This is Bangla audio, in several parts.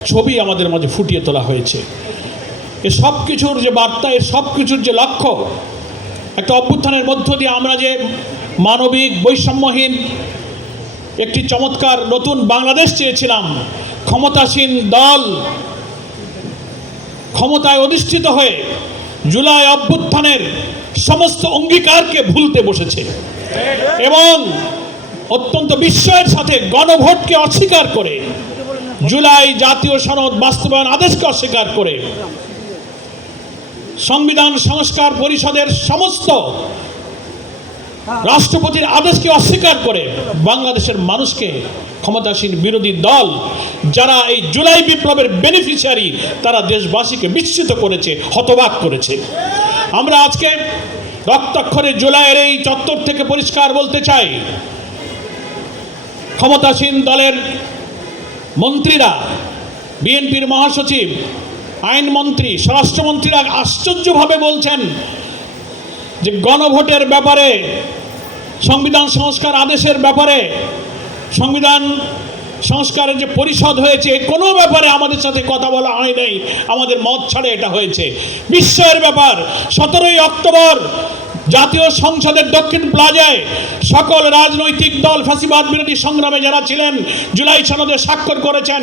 ছবি আমাদের মাঝে ফুটিয়ে তোলা হয়েছে। এ সব কিছুর যে বার্তা, এর সব কিছুর যে লক্ষ্য, একটা অভ্যুত্থানের মধ্য দিয়ে আমরা যে মানবিক বৈষম্যহীন একটি চমৎকার নতুন বাংলাদেশ চেয়েছিলাম, ক্ষমতাসীন দল ক্ষমতায় অধিষ্ঠিত হয়ে জুলাই অভ্যুত্থানের সমস্ত অঙ্গীকারকে ভুলতে বসেছে এবং অত্যন্ত বিস্ময়ের সাথে গণভোটকে অস্বীকার করে, জুলাই জাতীয় সনদ বাস্তবায়ন আদেশকে অস্বীকার করে, সংবিধান সংস্কার পরিষদের সমস্ত রাষ্ট্রপতির আদেশকে অস্বীকার করে বাংলাদেশের মানুষকে ক্ষমতাসীন বিরোধী দল যারা এই জুলাই বিপ্লবের বেনিফিশিয়ারি, তারা দেশবাসীকে বিস্মিত করেছে, হতবাক করেছে। আমরা আজকে রক্তাক্ষরে জুলাইয়ের এই চত্বর থেকে পরিষ্কার বলতে চাই, ক্ষমতাসীন দলের মন্ত্রীরা, বিএনপির মহাসচিব, আইনমন্ত্রী, স্বরাষ্ট্রমন্ত্রীরা আশ্চর্যভাবে বলছেন যে গণভোটের ব্যাপারে, সংবিধান সংস্কার আদেশের ব্যাপারে, সংবিধান সংস্কারের যে পরিষদ হয়েছে, কোনো ব্যাপারে আমাদের সাথে কথা বলা হয় নাই, আমাদের মত ছাড়ে এটা হয়েছে। বিস্ময়ের ব্যাপার, 17ই অক্টোবর জাতীয় সংসদের দক্ষিণ প্লাজায় সকল রাজনৈতিক দল ফ্যাসিবাদ বিরোধী সংগ্রামে যারা ছিলেন জুলাই সনদে স্বাক্ষর করেছেন,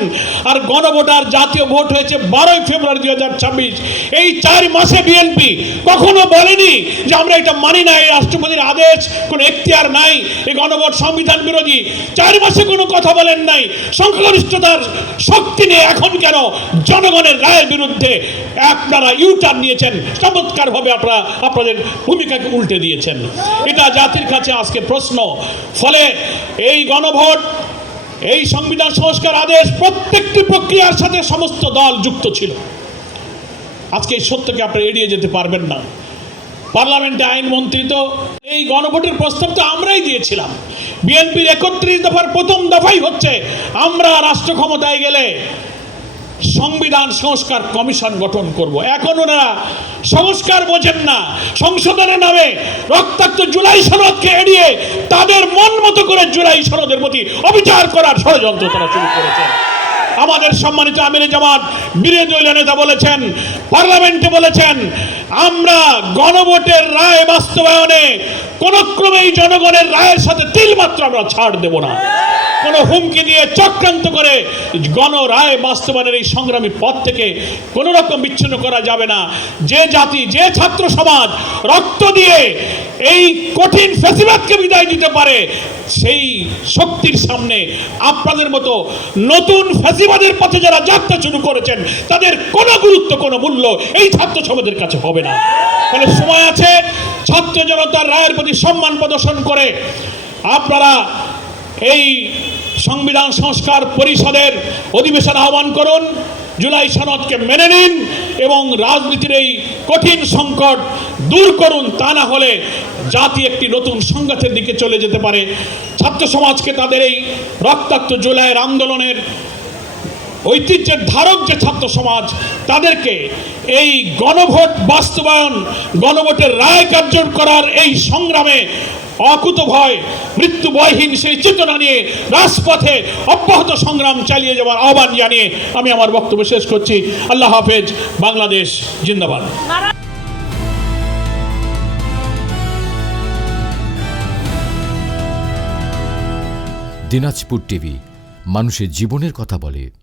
আর গণভোটার জাতীয় ভোট হয়েছে 12ই ফেব্রুয়ারি 2026। এই 4 মাসে বিএনপি কখনো বলেনি যে আমরা এটা মানি না, এই রাষ্ট্রপতির আদেশ, কোনো এখতিয়ার নাই, এই গণভোট সংবিধান বিরোধী। 4 মাসে কোনো কথা বলেন নাই। সংখ্যাগরিষ্ঠতার শক্তি নিয়ে এখন কেন জনগণের রায়ের বিরুদ্ধে আপনারা ইউটার্ন নিয়েছেন? চমৎকারভাবে আপনারা আপনাদের ভূমিকাকে উল্টে দিয়েছেন। এটা জাতির কাছে আজকে প্রশ্ন। ফলে এই গণভোট, এই সংবিধান সংস্কার আদেশ, প্রত্যেকটি প্রক্রিয়ার সাথে সমস্ত দল যুক্ত ছিল। আজকে এই সত্যকে আপনারা এড়িয়ে যেতে পারবেন না। পার্লামেন্টে আইনমন্ত্রী তো এই গণভোটের প্রস্তাব তো আমরাই দিয়েছিলাম। বিএনপির 31 দফার প্রথম দফাই হচ্ছে আমরা রাষ্ট্র ক্ষমতায় গেলে সংবিধান সংস্কার কমিশন গঠন করব। এখন ওনারা সংস্কার বোঝেন না, সংশোধনের নামে রক্তাক্ত জুলাই সনদকে এড়িয়ে তাদের মন মতো করে জুলাই সনদের প্রতি অবিচার করার ষড়যন্ত্র তারা শুরু করেছেন। আমাদের সম্মানিত আমিরে জামাত বিরোধী দলীয় নেতা বলেছেন, পার্লামেন্টে বলেছেন, আমরা গণভোটের রায় বাস্তবায়নে কোনো ক্রমেই জনগণের রায়ের সাথে তিলমাত্র আমরা ছাড় দেব না। কোনো হুমকি দিয়ে, চক্রান্ত করে গণ রায় বাস্তবায়নের এই সংগ্রামী পথ থেকে কোনো রকম বিচ্ছিন্ন করা যাবে না। যে জাতি, যে ছাত্র সমাজ রক্ত দিয়ে এই কঠিন ফ্যাসিবাদকে বিদায় দিতে পারে, সেই শক্তির সামনে আপনাদের মতো নতুন ফ্যাসিবাদের পথে যারা যাত্রা শুরু করেছেন, তাদের কোনো গুরুত্ব, কোনো মূল্য এই ছাত্র সমাজের কাছে হবে না। ফলে সময় আছে, ছাত্র জনতার রায়ের প্রতি সম্মান প্রদর্শন করে আপনারা এই সংবিধান সংস্কার পরিষদের অধিবেশন আহ্বান করুন, জুলাই সনদকে মেনে নিন এবং রাজনীতির এই কঠিন সংকট দূর করুন। তা না হলে জাতি একটি নতুন সংঘাতের দিকে চলে যেতে পারে। ছাত্র সমাজকে তাদের এই রক্তাক্ত জুলাইয়ের আন্দোলনের ঐতিহ্যের ধারক যে ছাত্র সমাজ, তাদেরকে এই গণভোট বাস্তবায়ন, গণভোটের রায় কার্যকর করার এই সংগ্রামে অকুত ভয়, মৃত্যু ভয়হীন সেই চেতনা নিয়ে রাজপথে অব্যাহত সংগ্রাম চালিয়ে যাওয়ার আহ্বান জানিয়ে আমি আমার বক্তব্য শেষ করছি। আল্লাহ হাফেজ। বাংলাদেশ জিন্দাবাদ। দিনাজপুর টিভি, মানুষের জীবনের কথা বলে।